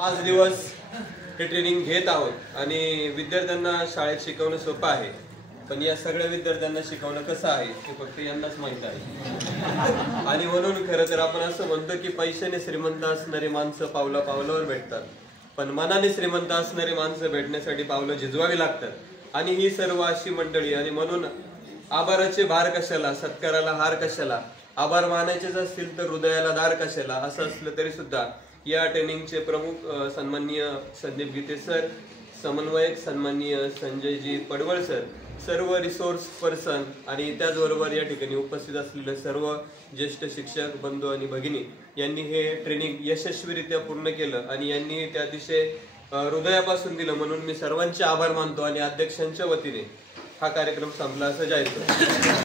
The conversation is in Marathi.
5 दिवस हे ट्रेनिंग घेत आहोत आणि विद्यार्थ्यांना शाळेत शिकवणं सोपं आहे, पण या सगळ्या विद्यार्थ्यांना शिकवणं कसं आहे हे फक्त यांनाच माहित आहे। आणि म्हणून खरं तर आपण असं म्हणतो की पैशाने श्रीमंत असणारी माणसं पावला पावलावर भेटतात, पण मनाने श्रीमंत असणारी माणसं भेटण्यासाठी पावलं झिजवावी लागतात। आणि ही सर्व अशी मंडळी, आणि म्हणून आभाराचे भार कशाला, सत्काराला हार कशाला, आभार मानायचेच असतील तर हृदयाला दार कशाला, असं असलं तरी सुद्धा या ट्रेनिंगचे प्रमुख सन्माननीय संदीप गीते सर, समन्वयक सन्माननीय संजयजी पडवळ सर, सर्व रिसोर्स पर्सन आणि त्याचबरोबर या ठिकाणी उपस्थित असलेले सर्व ज्येष्ठ शिक्षक बंधू आणि भगिनी यांनी हे ट्रेनिंग यशस्वीरित्या पूर्ण केलं आणि यांनी ते अतिशय हृदयापासून दिलं, म्हणून मी सर्वांचे आभार मानतो आणि अध्यक्षांच्या वतीने हा कार्यक्रम संपला असं जाहीर करतो।